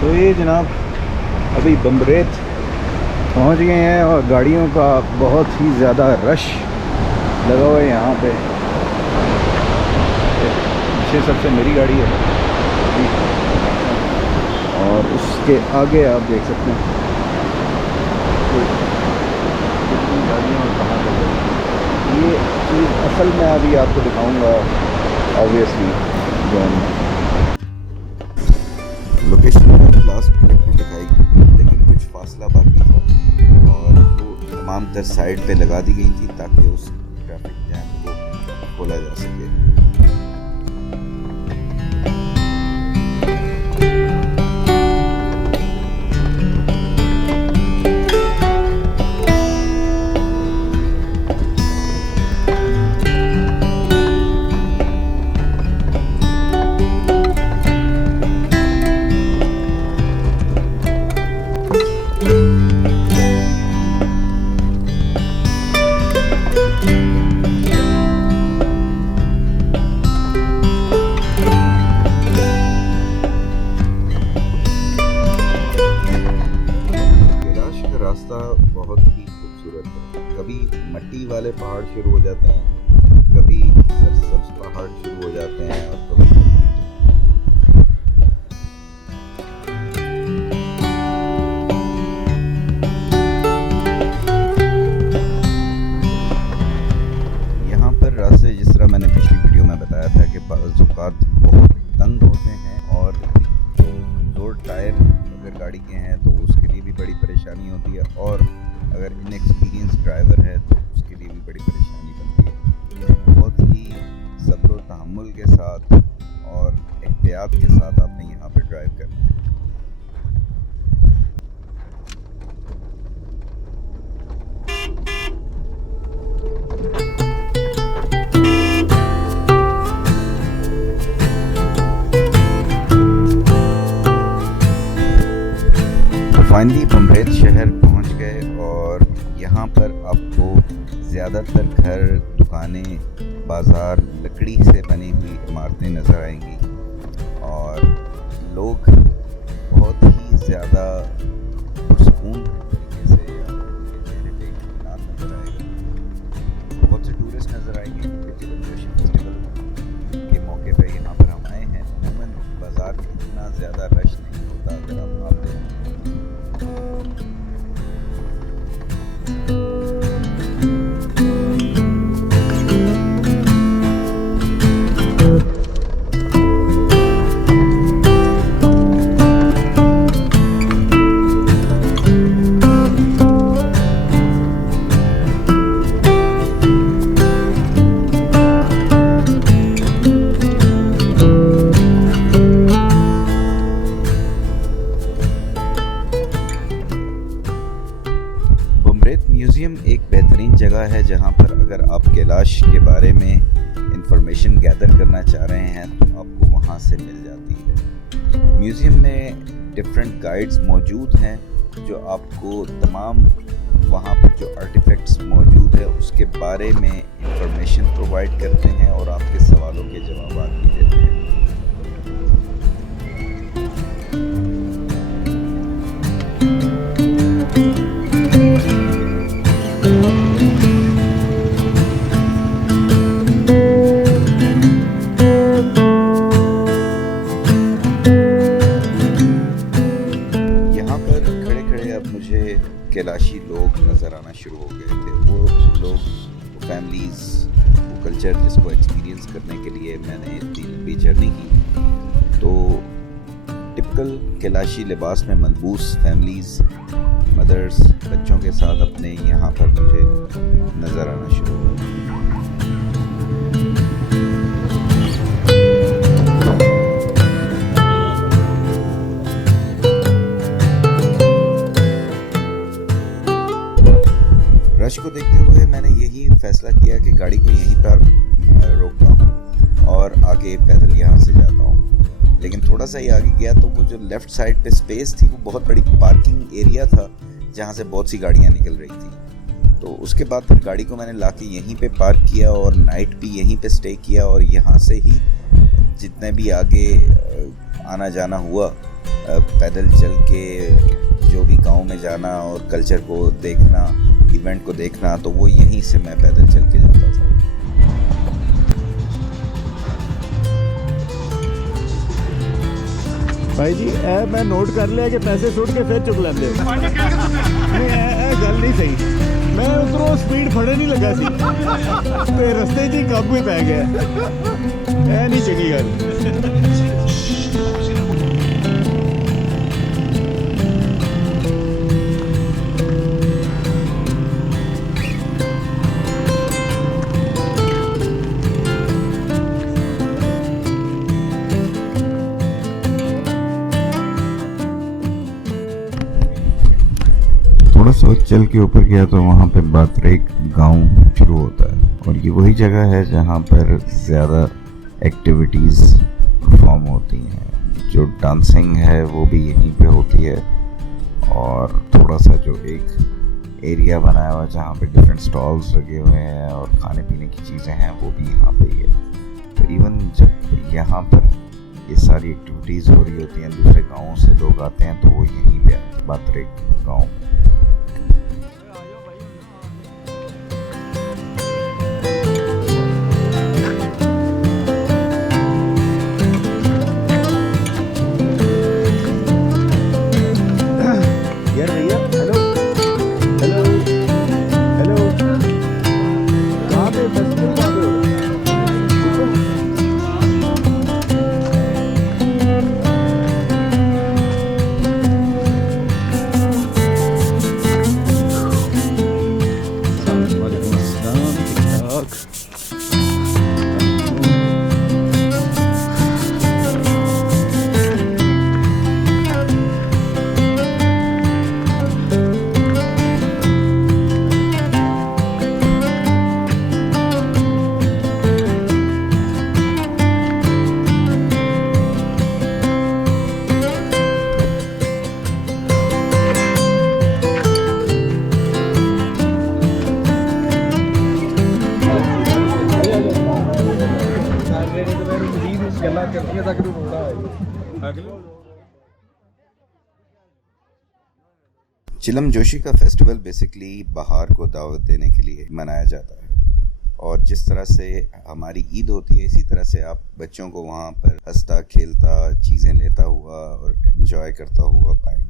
तो ये जनाब अभी बम्बरेत पहुंच गए हैं और गाड़ियों का बहुत ही ज़्यादा रश लगा हुआ है यहाँ पे। पीछे सबसे मेरी गाड़ी है और उसके आगे आप देख सकते हैं कितनी गाड़ियाँ और कहाँ पर है। ये चीज़ असल में अभी आपको दिखाऊंगा ऑब्वियसली जो लोकेशन लास्ट क्लिप में दिखाई, लेकिन कुछ फासला बाकी था और वो तमाम तर साइड पे लगा दी गई थी ताकि उस ट्रैफिक जैम को खोला जा सके। बहुत ही खूबसूरत है। कभी मट्टी वाले पहाड़ शुरू हो जाते हैं, कभी सरसब्ज पहाड़ शुरू हो जाते हैं और कभी यहाँ पर रास्ते जिस तरह मैंने पिछली वीडियो में बताया था कि बाज़ औक़ात बहुत तंग होते हैं और जो कमज़ोर टायर अगर गाड़ी के हैं तो उसके लिए भी बड़ी परेशानी होती है और अगर इनएक्सपीरियंस ड्राइवर है तो उसके लिए भी बड़ी परेशानी बनती है। बहुत ही सब्र और तहम्मुल के साथ और एहतियात के साथ आपने यहाँ पर ड्राइव करना है। फाइनली बम्बरेत शहर पहुंच गए और यहाँ पर आपको ज़्यादातर घर, दुकानें, बाज़ार लकड़ी से बनी हुई इमारतें नज़र आएंगी और लोग बहुत ही ज़्यादा पुरसकून तरीके से चेहरे पे इत्मीनान नज़र आएगी। बहुत से टूरिस्ट नज़र आएंगे क्योंकि जब फेस्टिवल के मौके पे यहाँ पर हम आए हैं। अमूमन बाज़ार में इतना ज़्यादा रश नहीं होता अगर आप देखें। म्यूज़ियम एक बेहतरीन जगह है जहाँ पर अगर आप कैलाश के बारे में इंफॉर्मेशन गैदर करना चाह रहे हैं तो आपको वहाँ से मिल जाती है। म्यूज़ियम में डिफरेंट गाइड्स मौजूद हैं जो आपको तमाम वहाँ पर जो आर्टिफैक्ट्स मौजूद है उसके बारे में इंफॉर्मेशन प्रोवाइड करते हैं और आपके सवालों के जवाब भी देते हैं। कैलाशी लोग नज़र आना शुरू हो गए थे। वो लोग, वो फैमिलीज़, वो कल्चर जिसको एक्सपीरियंस करने के लिए मैंने इतनी लंबी जर्नी की। तो टिपिकल कैलाशी लिबास में मलबूस फैमिलीज़, मदर्स बच्चों के साथ अपने यहाँ पर मुझे नज़र आना शुरू हो गए। रश को देखते हुए मैंने यही फैसला किया कि गाड़ी को यहीं पर रोकता हूँ और आगे पैदल यहाँ से जाता हूँ। लेकिन थोड़ा सा ही आगे गया तो वो जो लेफ़्ट साइड पे स्पेस थी वो बहुत बड़ी पार्किंग एरिया था जहाँ से बहुत सी गाड़ियाँ निकल रही थी। तो उसके बाद फिर गाड़ी को मैंने लाके यहीं पे पार्क किया और नाइट भी यहीं पे स्टे किया और यहाँ से ही जितने भी आगे आना जाना हुआ पैदल चल के जो भी गांव में जाना और कल्चर को देखना, इवेंट को देखना, तो वो यहीं से मैं पैदल चल के जाता था। भाई जी मैं नोट कर लिया कि पैसे सुट के फिर चुक लेंगे। गल नहीं सही, मैं उधरों स्पीड फड़े नहीं लगा सी ते रस्ते च ही काबू ही पै गया। नहीं चंगी गल। थोड़ा सा चल के ऊपर गया तो वहाँ पे बातरेक गांव शुरू होता है और ये वही जगह है जहाँ पर ज़्यादा एक्टिविटीज़ परफॉर्म होती हैं। जो डांसिंग है वो भी यहीं पे होती है और थोड़ा सा जो एक एरिया बनाया हुआ है जहाँ पे डिफरेंट स्टॉल्स लगे हुए हैं और खाने पीने की चीज़ें हैं वो भी यहाँ पे ही है। तो इवन जब यहाँ पर ये सारी एक्टिविटीज़ हो रही होती हैं, दूसरे गाँवों से लोग आते हैं, तो वो यहीं पे बातरेक गाँव। चिलम जोशी का फेस्टिवल बेसिकली बहार को दावत देने के लिए मनाया जाता है और जिस तरह से हमारी ईद होती है इसी तरह से आप बच्चों को वहाँ पर हंसता खेलता चीज़ें लेता हुआ और एंजॉय करता हुआ पाएंगे।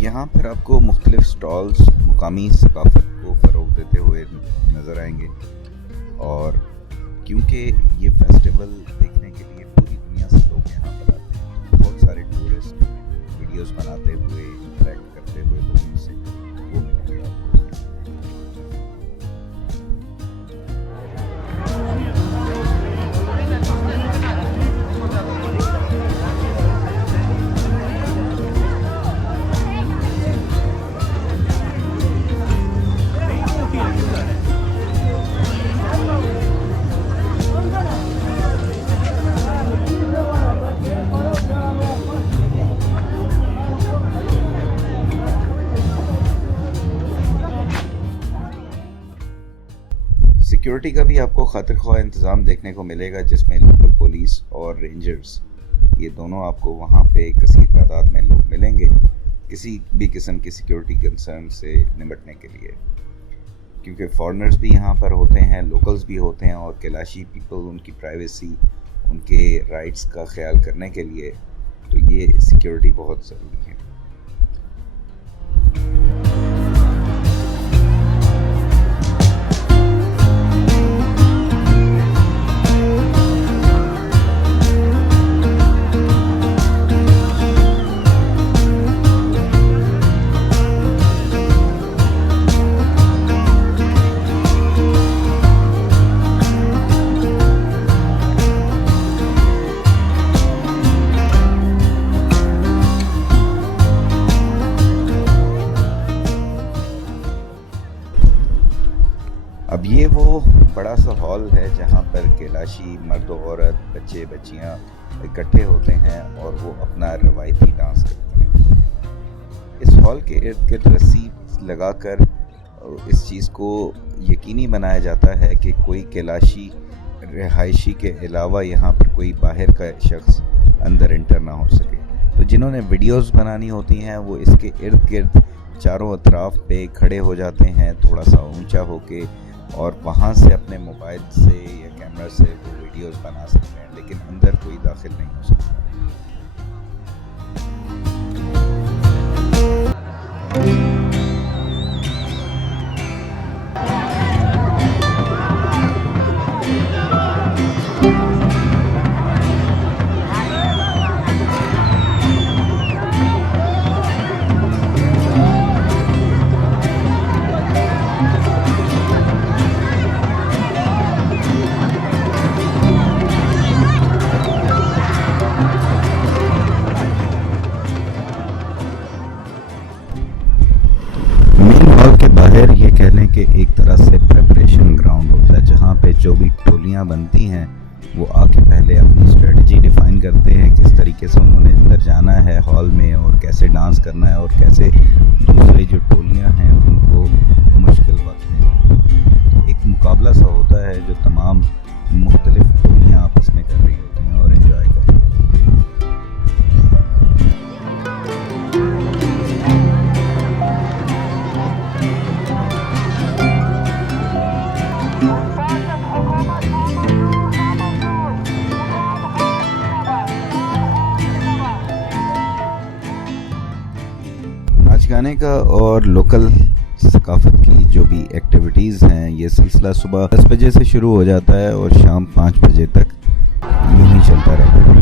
यहाँ पर आपको मुख्तलिफ स्टॉल्स मुकामी सकाफत को फ़रोग देते हुए नज़र आएंगे और क्योंकि ये फेस्टिवल देखने के लिए पूरी दुनिया से लोग यहाँ पर आते हैं, बहुत सारे टूरिस्ट वीडियोस बनाते हुए इंटरेक्ट करते हुए लोगों से वो मिलेंगे आपको। सिक्योरिटी का भी आपको खातिर ख्वाह इंतज़ाम देखने को मिलेगा जिसमें लोकल पुलिस और रेंजर्स ये दोनों आपको वहाँ पे कसीर तादाद में लोग मिलेंगे किसी भी किस्म की सिक्योरिटी कंसर्न से निपटने के लिए, क्योंकि फॉरेनर्स भी यहाँ पर होते हैं, लोकल्स भी होते हैं और कैलाशी पीपल उनकी प्राइवेसी, उनके राइट्स का ख्याल करने के लिए तो ये सिक्योरिटी बहुत ज़रूरी है। अब ये वो बड़ा सा हॉल है जहाँ पर कैलाशी मर्द औरत बच्चे बच्चियाँ इकट्ठे होते हैं और वो अपना रवायती डांस करते हैं। इस हॉल के इर्द गिर्द रस्सी लगाकर इस चीज़ को यकीनी बनाया जाता है कि कोई कैलाशी रिहायशी के अलावा यहाँ पर कोई बाहर का शख्स अंदर इंटर ना हो सके। तो जिन्होंने वीडियोस बनानी होती हैं वो इसके इर्द गिर्द चारों अतराफ पे खड़े हो जाते हैं थोड़ा सा ऊंचा होके, और वहाँ से अपने मोबाइल से या कैमरा से वो वीडियोस बना सकते हैं, लेकिन अंदर कोई दाखिल नहीं हो सकता। ये कह लें कि एक तरह से प्रिपरेशन ग्राउंड होता है जहाँ पे जो भी टोलियाँ बनती हैं वो आके पहले अपनी स्ट्रेटजी डिफ़ाइन करते हैं, किस तरीके से उन्होंने अंदर जाना है हॉल में और कैसे डांस करना है और कैसे दूसरे जो टोलियाँ हैं उनको मुश्किल वक्त में एक मुकाबला सा होता है जो तमाम मुख्तलिफ टोलियाँ आपस में कर रही होती हैं और एंजॉय कर रही होती हैं। गाने का और लोकल सकाफत की जो भी एक्टिविटीज़ हैं, ये सिलसिला सुबह 10 बजे से शुरू हो जाता है और शाम 5 बजे तक यूं ही चलता रहता है।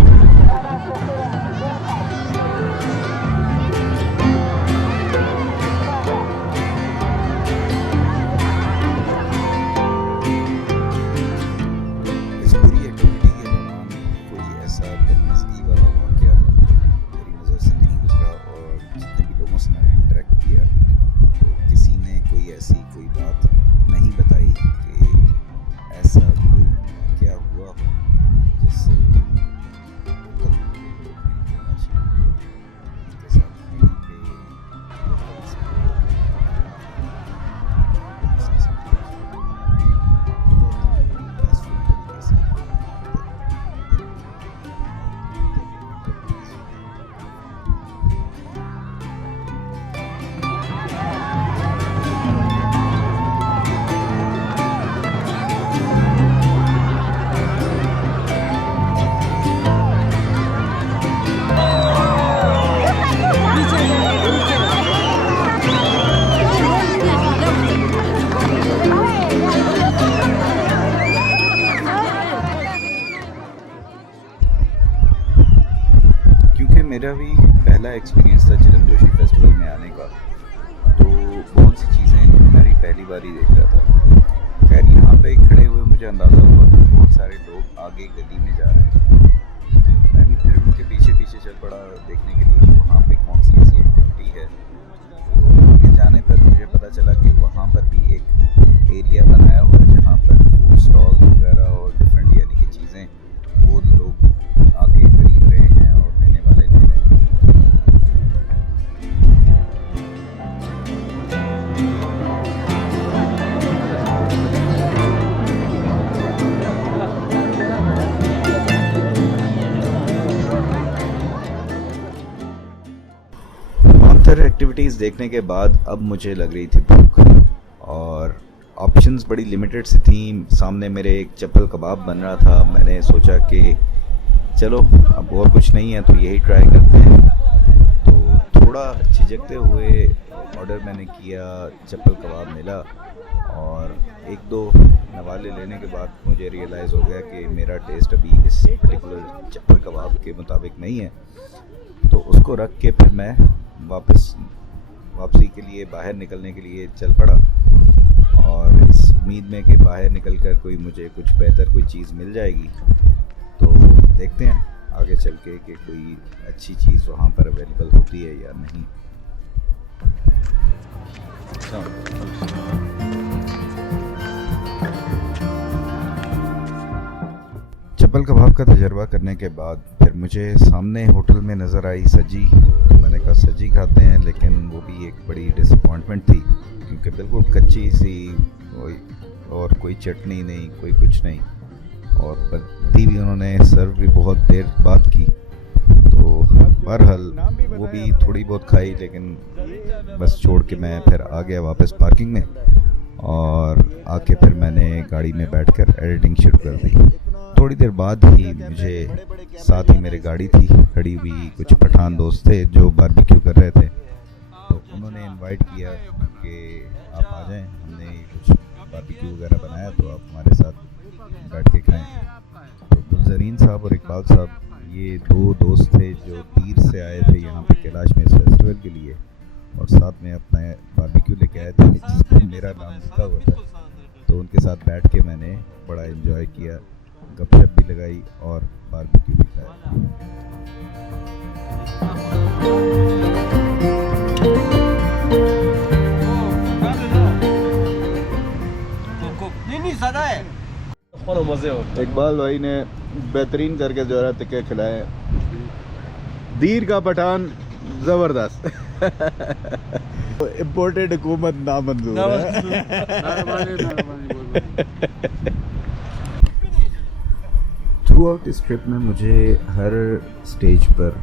इस पूरी एक्टिविटी के दौरान कोई ऐसा बदमज़गी वाला वाक़या मेरी नज़र से नहीं गुजरा, और जितने भी लोगों से मैंने इंटरेक्ट किया तो किसी ने कोई बात नहीं बताई कि ऐसा कोई वाक़या हुआ हो जिससे लोकल लोग उनके साथ कहीं पे लोकल से मेरा भी पहला एक्सपीरियंस था चिलम जोशी फेस्टिवल में आने का, तो बहुत सी चीज़ें मेरी पहली बार ही देख रहा था। खैर यहाँ पे खड़े हुए मुझे अंदाज़ा हुआ कि बहुत सारे लोग आगे गली में जा रहे हैं। मैं भी फिर उनके पीछे पीछे चल पड़ा देखने के लिए वहाँ पे कौन सी ऐसी एक्टिविटी है। तो आगे जाने पर मुझे पता चला कि वहाँ पर भी एक एरिया बनाया हुआ है जहाँ पर फूड स्टॉल वगैरह और डिफरेंट यानी कि चीज़ें वो लोग आके खरीद रहे हैं और लेने वाले ले रहे हैं। मुख्तलिफ एक्टिविटीज़ देखने के बाद अब मुझे लग रही थी भूख, और ऑप्शंस बड़ी लिमिटेड सी थी। सामने मेरे एक चप्पल कबाब बन रहा था। मैंने सोचा कि चलो अब और कुछ नहीं है तो यही ट्राई करते हैं। तो थोड़ा झिझकते हुए ऑर्डर मैंने किया, चप्पल कबाब मिला, और एक दो नवाले लेने के बाद मुझे रियलाइज़ हो गया कि मेरा टेस्ट अभी इस पर्टिकुलर चप्पल कबाब के मुताबिक नहीं है। तो उसको रख के फिर मैं वापसी के लिए बाहर निकलने के लिए चल पड़ा, और इस उम्मीद में कि बाहर निकलकर कोई मुझे कुछ बेहतर कोई चीज़ मिल जाएगी। तो देखते हैं आगे चल के कि कोई अच्छी चीज़ वहाँ पर अवेलेबल होती है या नहीं। कबाब का तजर्बा करने के बाद फिर मुझे सामने होटल में नज़र आई सजी। तो मैंने कहा सजी खाते हैं, लेकिन वो भी एक बड़ी डिसअपॉइंटमेंट थी क्योंकि बिल्कुल कच्ची सी और कोई चटनी नहीं, कोई कुछ नहीं, और पत्ती भी उन्होंने सर्व भी बहुत देर बाद की। तो बहरहाल वो भी थोड़ी बहुत खाई, लेकिन बस छोड़ के मैं फिर आ गया वापस पार्किंग में, और आके फिर मैंने गाड़ी में बैठकर एडिटिंग शुरू कर दी। थोड़ी देर बाद ही मुझे साथ ही मेरी गाड़ी थी खड़ी हुई, कुछ पठान दोस्त थे जो बारबेक्यू कर रहे थे, तो उन्होंने इनवाइट किया कि आप आ जाएं, हमने कुछ बारबेक्यू वगैरह बनाया तो आप हमारे साथ बैठ के खाएं। तो गुलजरीन साहब और इकबाल साहब ये दो दोस्त थे जो तीर से आए थे यहाँ पे कैलाश में इस फेस्टिवल के लिए, और साथ में अपना बारबेक्यू लेके आए थे जिस पर मेरा नाम लिखा हुआ था। तो उनके साथ बैठ के मैंने बड़ा एंजॉय किया, गपशप भी लगाई और बारबेक्यू भी खाया। इकबाल भाई ने बेहतरीन करके जो है टिक्के खिलाए। दीर का पठान जबरदस्त। इम्पोर्टेड हुकूमत नामंजूर है। थ्रू आउट इस ट्रिप में मुझे हर स्टेज पर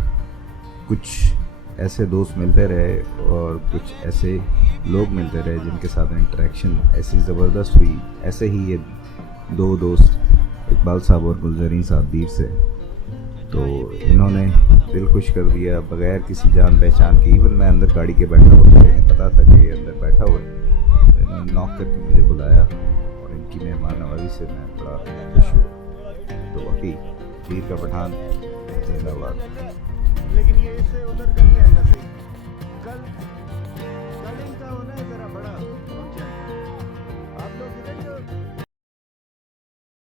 कुछ ऐसे दोस्त मिलते रहे और कुछ ऐसे लोग मिलते रहे जिनके साथ इंटरेक्शन ऐसी ज़बरदस्त हुई। ऐसे ही ये दो दोस्त इकबाल साहब और गुलजरीन साहब दीर से, तो इन्होंने दिल खुश कर दिया बग़ैर किसी जान पहचान के। इवन मैं अंदर गाड़ी के बैठा हुआ था, इन्हें पता था कि ये अंदर बैठा हुआ है, तो इन्होंने नॉक करके मुझे बुलाया और इनकी मेहमान नवाजी से मैं बड़ा खुश हुआ। तो वाकई दीर का पठान जिंदाबाद। लेकिन ये इससे उधर नहीं आएगा सही। कल इनका होना है जरा बड़ा।